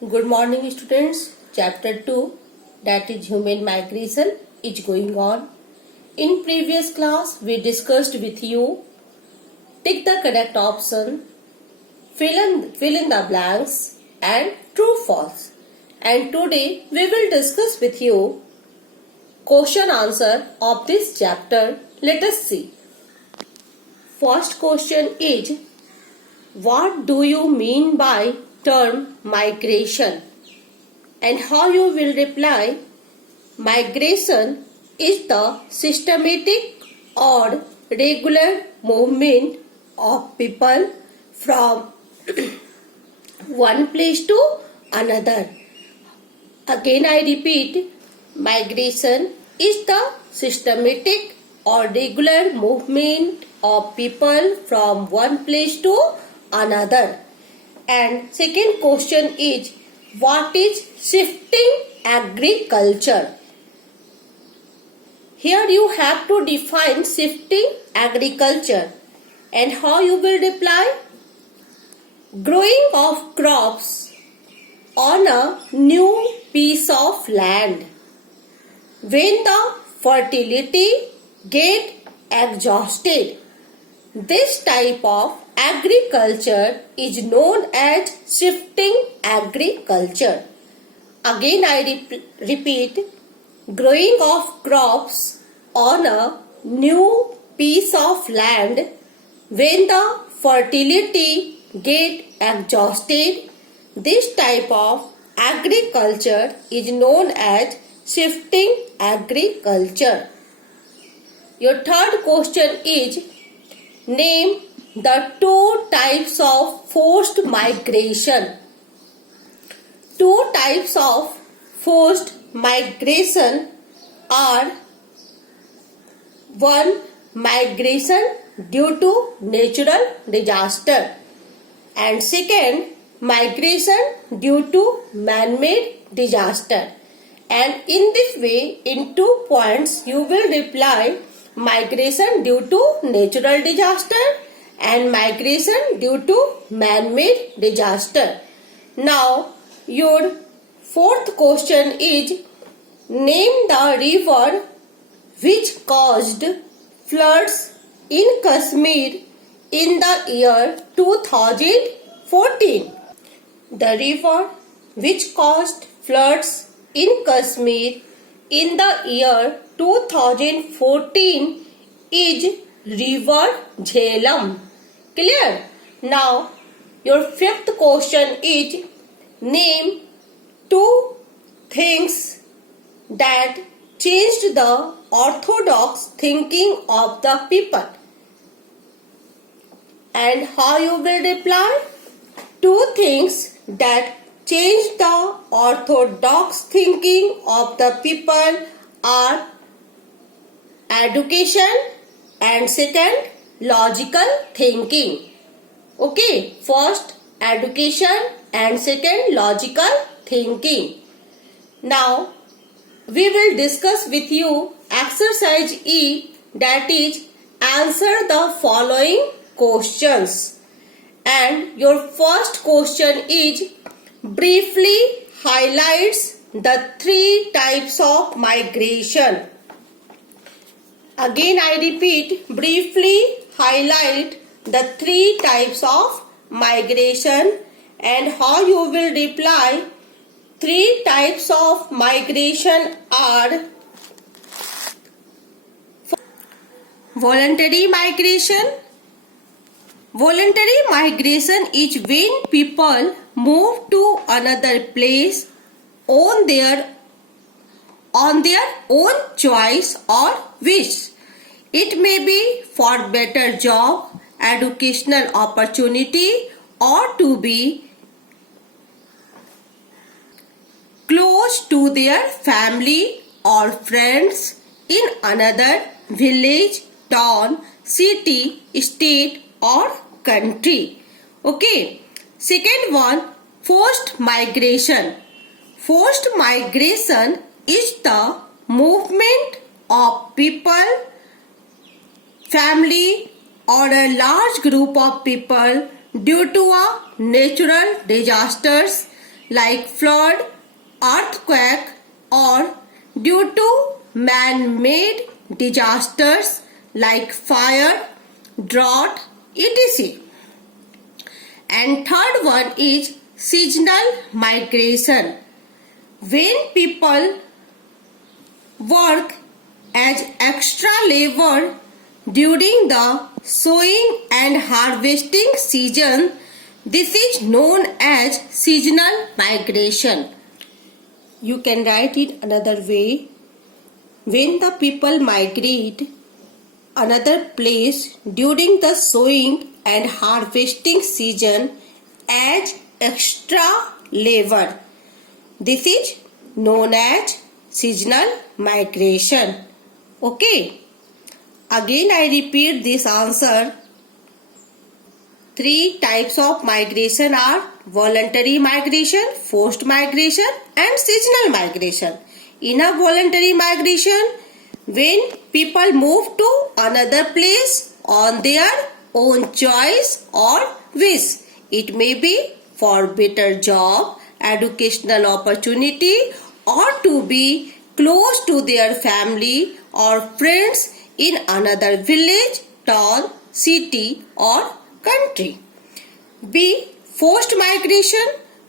Good morning, students. Chapter 2, that is human migration, is going on. In previous class, we discussed with you, tick the correct option, fill in the blanks, and true false. And today, we will discuss with you question answer of this chapter. Let us see. First question is, what do you mean by term migration? And how you will reply, migration is the systematic or regular movement of people from one place to another. Again I repeat, migration is the systematic or regular movement of people from one place to another. And second question is, what is shifting agriculture? Here you have to define shifting agriculture. And how you will reply? Growing of crops on a new piece of land. When the fertility get exhausted, this type of agriculture is known as shifting agriculture. Again I repeat, growing of crops on a new piece of land when the fertility get exhausted, this type of agriculture is known as shifting agriculture. Your third question is, name the two types of forced migration. Two types of forced migration are: one, migration due to natural disaster, and second, migration due to man-made disaster. And in this way, in 2 points, you will reply migration due to natural disaster and migration due to man-made disaster. Now, your fourth question is, name the river which caused floods in Kashmir in the year 2014. The river which caused floods in Kashmir in the year 2014 is River Jhelum. Clear? Now, your fifth question is, name two things that changed the orthodox thinking of the people. And how you will reply? Two things that changed the orthodox thinking of the people are education and second, logical thinking. Okay, first education and second, logical thinking. Now, we will discuss with you exercise E, that is, answer the following questions. And your first question is, briefly highlights the three types of migration. Again I repeat, briefly highlight the three types of migration. And how you will reply, three types of migration are: voluntary migration. Voluntary migration is when people move to another place on their own choice or wish. It may be for better job, educational opportunity, or to be close to their family or friends in another village, town, city, state, or country. Okay. Second one, forced migration. Forced migration is the movement of people, family, or a large group of people due to a natural disasters, like flood, earthquake, or due to man-made disasters like fire, drought, etc. And third one is seasonal migration. When people work as extra labor during the sowing and harvesting season, this is known as seasonal migration. You can write it another way. When the people migrate another place during the sowing and harvesting season as extra labor, this is known as seasonal migration. Okay. Again I repeat this answer. 3 types of migration are voluntary migration, forced migration and seasonal migration. In a voluntary migration, when people move to another place on their own choice or wish, it may be for better job, educational opportunity, or to be close to their family or friends in another village, town, city or country. B. Forced migration.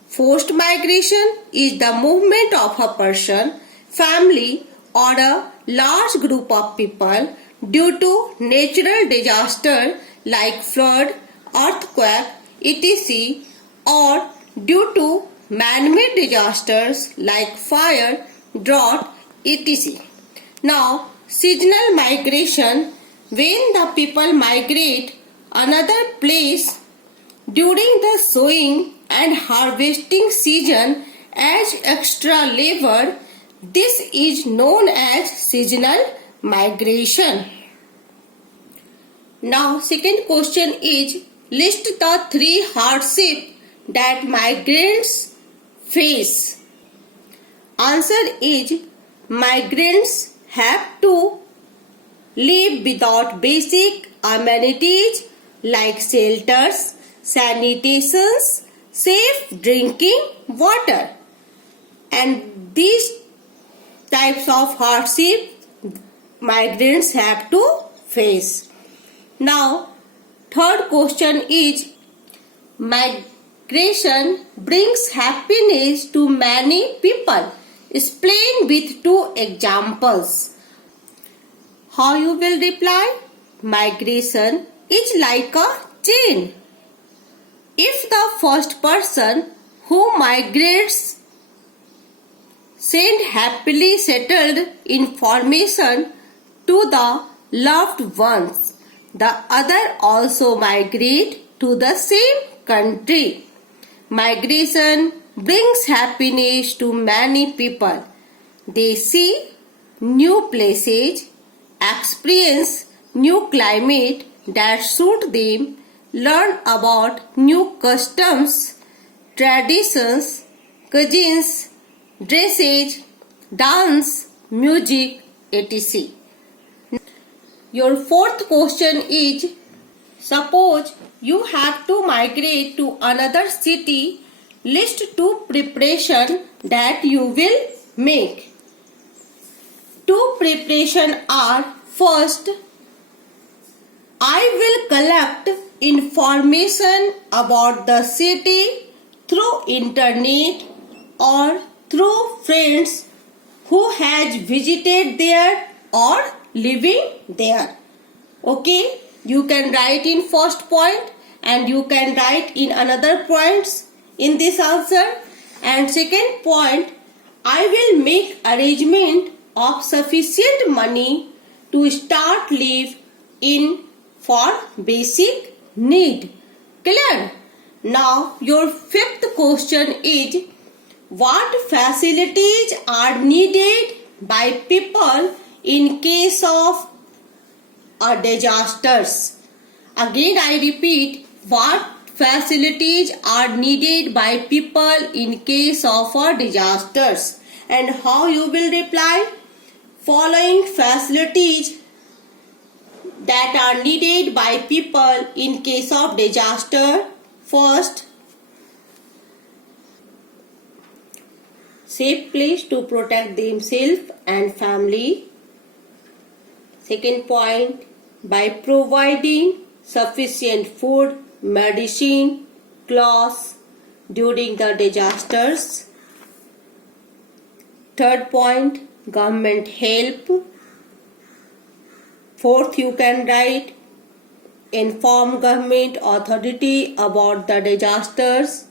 Forced migration is the movement of a person, family or a large group of people due to natural disaster like flood, earthquake, etc. or due to man-made disasters like fire, drought, etc. Now, seasonal migration, when the people migrate another place during the sowing and harvesting season as extra labor, this is known as seasonal migration. Now, second question is, list the 3 hardships that migrants face. Answer is, migrants have to live without basic amenities like shelters, sanitations, safe drinking water. And these types of hardship migrants have to face. Now, third question is, migration brings happiness to many people. Explain with 2 examples. How you will reply? Migration is like a chain. If the first person who migrates send happily settled information to the loved ones, the other also migrate to the same country. Migration brings happiness to many people. They see new places, experience new climate that suit them, learn about new customs, traditions, cuisines, dresses, dance, music, etc. Your fourth question is, suppose you have to migrate to another city, list 2 preparations that you will make. 2 preparations are, first, I will collect information about the city through internet or through friends who has visited there or living there. Okay, you can write in first point and you can write in another points in this answer. And second point, I will make arrangement of sufficient money to start live in for basic need. Clear? Now your fifth question is, what facilities are needed by people in case of a disasters? Again I repeat, what facilities are needed by people in case of a disasters? And how you will reply? Following facilities that are needed by people in case of disaster. First, safe place to protect themselves and family. Second point, by providing sufficient food, medicine, clothes during the disasters. Third point, government help. Fourth, you can write, inform government authority about the disasters.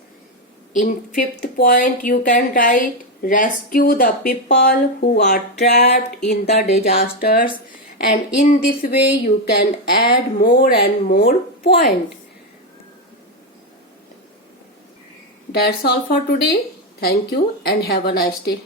In fifth point, you can write, rescue the people who are trapped in the disasters, and in this way you can add more and more points. That's all for today. Thank you and have a nice day.